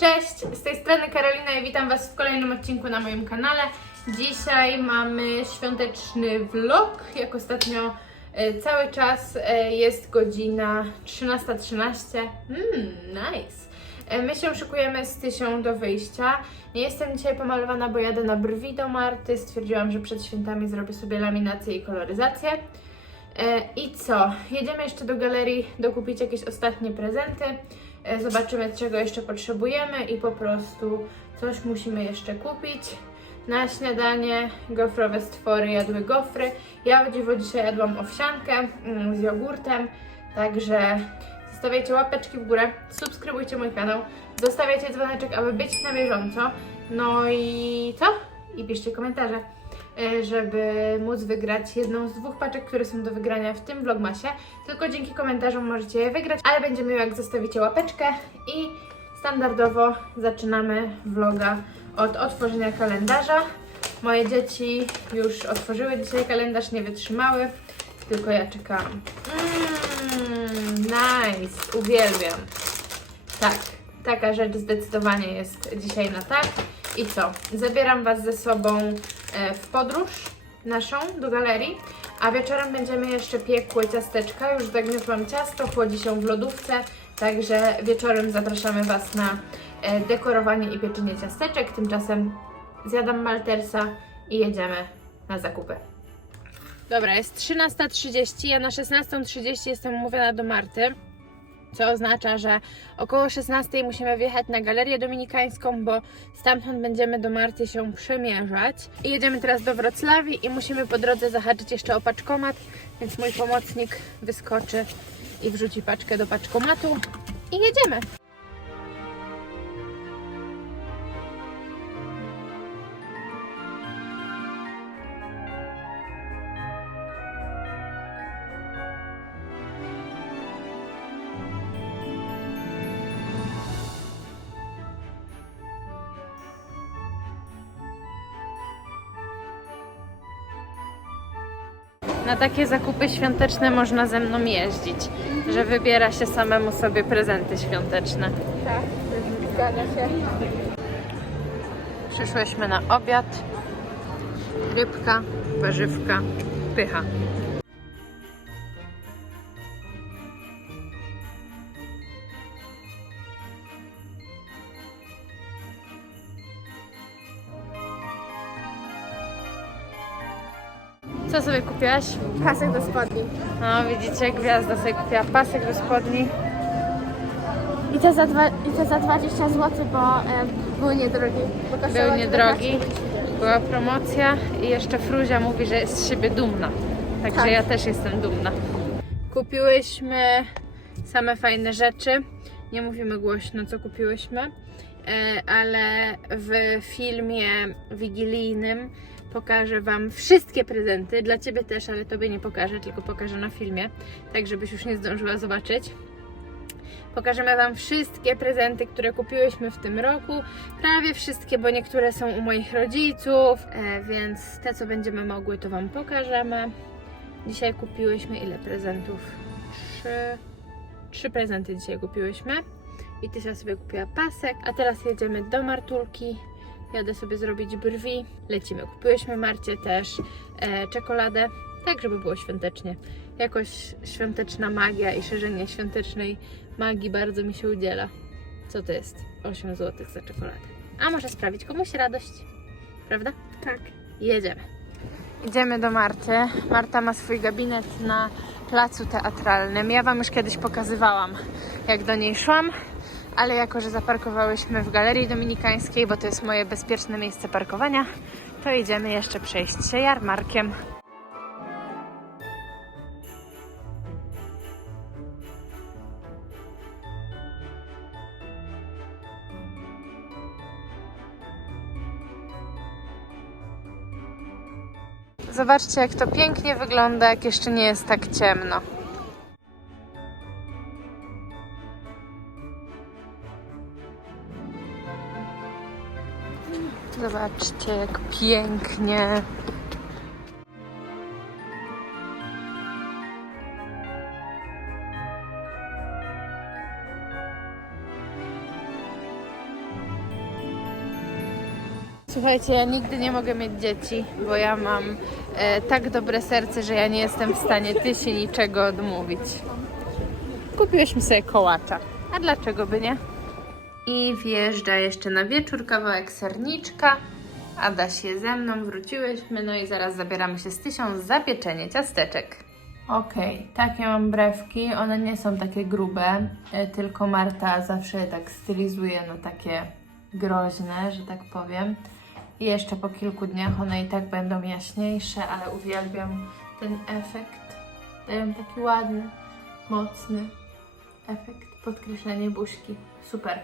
tej strony Karolina i witam Was w kolejnym odcinku na moim kanale. Dzisiaj mamy świąteczny vlog, jak ostatnio e, cały czas e, jest godzina 13.13. Mmm, nice. E, My się szykujemy z Tysią do wyjścia. Nie jestem dzisiaj pomalowana, bo jadę na brwi do Marty. Stwierdziłam, że przed świętami zrobię sobie laminację i koloryzację. I co? Jedziemy jeszcze do galerii dokupić jakieś ostatnie prezenty. E, Zobaczymy, czego jeszcze potrzebujemy i po prostu coś musimy jeszcze kupić. Na śniadanie gofrowe stwory jadły gofry. Ja o dziwo dzisiaj jadłam owsiankę mm, z jogurtem, także zostawiajcie łapeczki w górę, subskrybujcie mój kanał, zostawiajcie dzwoneczek, aby być na bieżąco. No i co? I piszcie komentarze żeby móc wygrać jedną z dwóch paczek, które są do wygrania w tym vlogmasie. Tylko dzięki komentarzom możecie je wygrać, ale będzie miło jak zostawicie łapeczkę i standardowo zaczynamy vloga od otworzenia kalendarza. Moje dzieci już otworzyły dzisiaj kalendarz, nie wytrzymały, tylko ja czekałam. Mmm, nice, uwielbiam. Tak, taka rzecz zdecydowanie jest dzisiaj na tak. I co? Zabieram Was ze sobą w podróż naszą do galerii, a wieczorem będziemy jeszcze piekły ciasteczka. Już zagniotłam ciasto, chłodzi się w lodówce, także wieczorem zapraszamy Was na e, dekorowanie i pieczenie ciasteczek. Tymczasem zjadam maltersa i jedziemy na zakupy. Dobra, jest 13.30, ja na 16.30 jestem umówiona do Marty co oznacza, że około 16 musimy wjechać na galerię dominikańską, bo stamtąd będziemy do Marty się przemierzać. I jedziemy teraz do Wrocławii i musimy po drodze zahaczyć jeszcze o paczkomat, więc mój pomocnik wyskoczy i wrzuci paczkę do paczkomatu i jedziemy. Na takie zakupy świąteczne można ze mną jeździć, że wybiera się samemu sobie prezenty świąteczne. Tak, zgadza się. Przyszłyśmy na obiad. Rybka, warzywka, pycha. Co sobie kupiłaś? Pasek do spodni. No widzicie, gwiazda sobie kupiła pasek do spodni. I to za, dwa, i to za 20 zł, bo e, były niedrogi. Bo Był niedrogi, 19. była promocja i jeszcze Fruzia mówi, że jest z siebie dumna. Także Tak. ja też jestem dumna. Kupiłyśmy same fajne rzeczy. Nie mówimy głośno, co kupiłyśmy, e, ale w filmie wigilijnym pokażę Wam wszystkie prezenty. Dla Ciebie też, ale Tobie nie pokażę, tylko pokażę na filmie, tak żebyś już nie zdążyła zobaczyć. Pokażemy Wam wszystkie prezenty, które kupiłyśmy w tym roku. Prawie wszystkie, bo niektóre są u moich rodziców, e, więc te, co będziemy mogły, to Wam pokażemy. Dzisiaj kupiłyśmy ile prezentów? Trzy, trzy prezenty dzisiaj kupiłyśmy. I Tysia sobie kupiła pasek, a teraz jedziemy do Martulki. Jadę sobie zrobić brwi. Lecimy. Kupiłyśmy Marcie też e, czekoladę, tak żeby było świątecznie. Jakoś świąteczna magia i szerzenie świątecznej magii bardzo mi się udziela. Co to jest? 8 zł za czekoladę. A może sprawić komuś radość, prawda? Tak. Jedziemy. Idziemy do Marty. Marta ma swój gabinet na placu teatralnym. Ja Wam już kiedyś pokazywałam, jak do niej szłam, ale jako, że zaparkowałyśmy w Galerii Dominikańskiej, bo to jest moje bezpieczne miejsce parkowania, to idziemy jeszcze przejść się jarmarkiem. Zobaczcie, jak to pięknie wygląda, jak jeszcze nie jest tak ciemno. Zobaczcie, jak pięknie. Słuchajcie, ja nigdy nie mogę mieć dzieci, bo ja mam e, tak dobre serce, że ja nie jestem w stanie tysi niczego odmówić. Kupiłyśmy sobie kołacza. A dlaczego by nie? I wjeżdża jeszcze na wieczór kawałek serniczka. Adaś je ze mną, wróciłyśmy, no i zaraz zabieramy się z tysią za pieczenie ciasteczek. Okej, takie mam brewki. One nie są takie grube, e, tylko Marta zawsze je tak stylizuje na takie groźne, że tak powiem. I jeszcze po kilku dniach one i tak będą jaśniejsze, ale uwielbiam ten efekt. Dają taki ładny, mocny efekt, podkreślenie buźki. Super.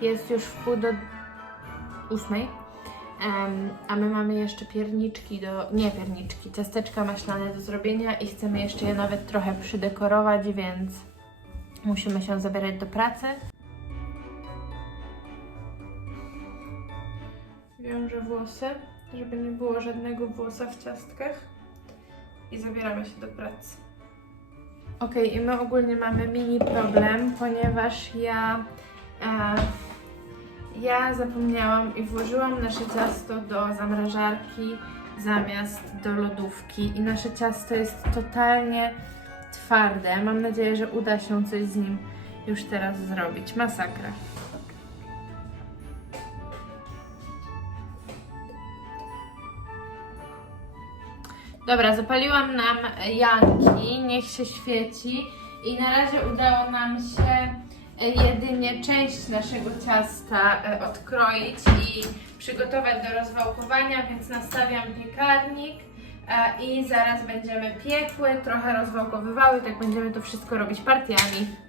Jest już w pół do ósmej. Em, a my mamy jeszcze pierniczki do. Nie pierniczki, ciasteczka maślane do zrobienia i chcemy jeszcze je nawet trochę przydekorować, więc musimy się zabierać do pracy. Wiążę włosy, żeby nie było żadnego włosa w ciastkach i zabieramy się do pracy. Ok, i my ogólnie mamy mini problem, ponieważ ja, ja zapomniałam i włożyłam nasze ciasto do zamrażarki zamiast do lodówki i nasze ciasto jest totalnie twarde. Mam nadzieję, że uda się coś z nim już teraz zrobić. Masakra. Dobra, zapaliłam nam janki, niech się świeci i na razie udało nam się jedynie część naszego ciasta e, odkroić i przygotować do rozwałkowania, więc nastawiam piekarnik e, i zaraz będziemy piekły, trochę rozwałkowywały, tak będziemy to wszystko robić partiami.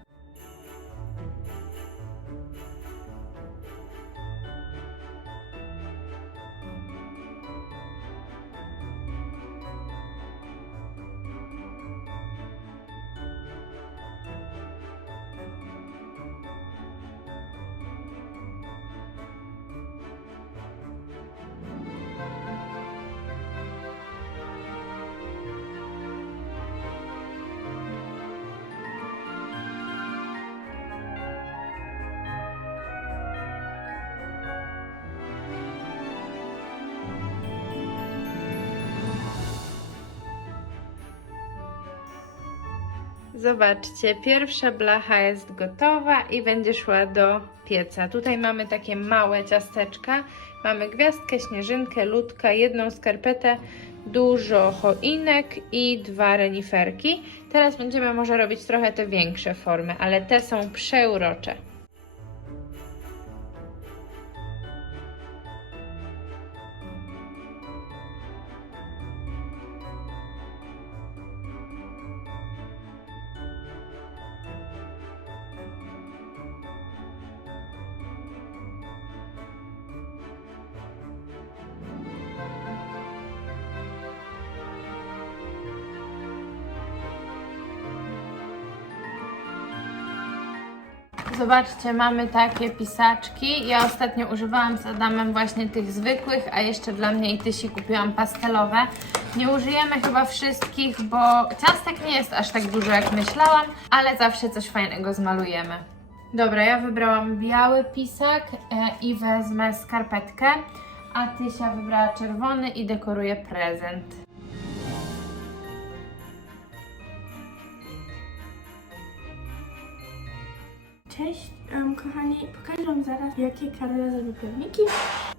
Zobaczcie, pierwsza blacha jest gotowa i będzie szła do pieca. Tutaj mamy takie małe ciasteczka. Mamy gwiazdkę, śnieżynkę, ludka, jedną skarpetę, dużo choinek i dwa reniferki. Teraz będziemy może robić trochę te większe formy, ale te są przeurocze. Zobaczcie, mamy takie pisaczki. Ja ostatnio używałam z Adamem właśnie tych zwykłych, a jeszcze dla mnie i Tysi kupiłam pastelowe. Nie użyjemy chyba wszystkich, bo ciastek nie jest aż tak dużo jak myślałam, ale zawsze coś fajnego zmalujemy. Dobra, ja wybrałam biały pisak e, i wezmę skarpetkę, a Tysia wybrała czerwony i dekoruje prezent. Cześć, em, kochani. Pokażę Wam zaraz, jakie Karla zrobi pewniki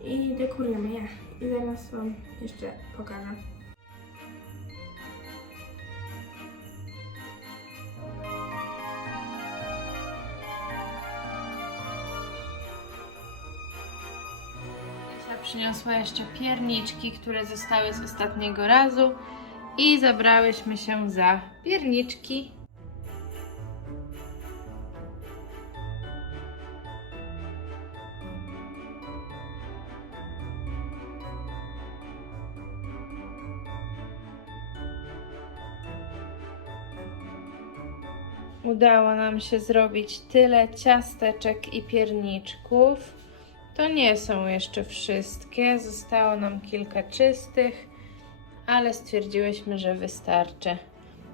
i dekorujemy je. I zaraz Wam jeszcze pokażę. Kasia przyniosła jeszcze pierniczki, które zostały z ostatniego razu i zabrałyśmy się za pierniczki. Udało nam się zrobić tyle ciasteczek i pierniczków. To nie są jeszcze wszystkie, zostało nam kilka czystych, ale stwierdziłyśmy, że wystarczy.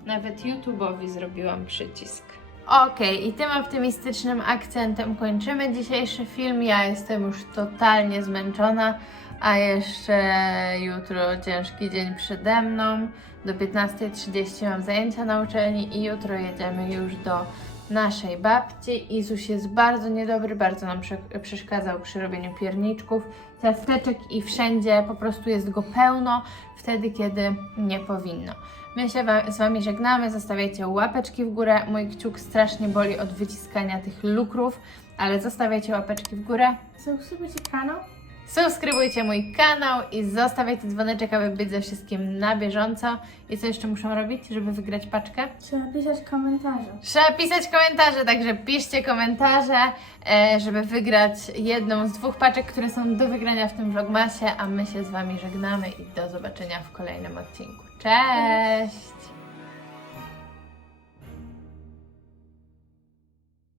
Nawet YouTube'owi zrobiłam przycisk. Okej, i tym optymistycznym akcentem kończymy dzisiejszy film. Ja jestem już totalnie zmęczona, A jeszcze jutro ciężki dzień przede mną. Do 15.30 mam zajęcia na uczelni i jutro jedziemy już do naszej babci. Izus jest bardzo niedobry, bardzo nam prze- przeszkadzał przy robieniu pierniczków, ciasteczek i wszędzie po prostu jest go pełno, wtedy kiedy nie powinno. My się z Wami żegnamy, zostawiajcie łapeczki w górę. Mój kciuk strasznie boli od wyciskania tych lukrów, ale zostawiajcie łapeczki w górę. Subskrybujcie kanał. Subskrybujcie mój kanał i zostawiajcie dzwoneczek, aby być ze wszystkim na bieżąco. I co jeszcze muszę robić, żeby wygrać paczkę? Trzeba pisać komentarze. Trzeba pisać komentarze, także piszcie komentarze, e, żeby wygrać jedną z dwóch paczek, które są do wygrania w tym vlogmasie, a my się z Wami żegnamy i do zobaczenia w kolejnym odcinku. Cześć!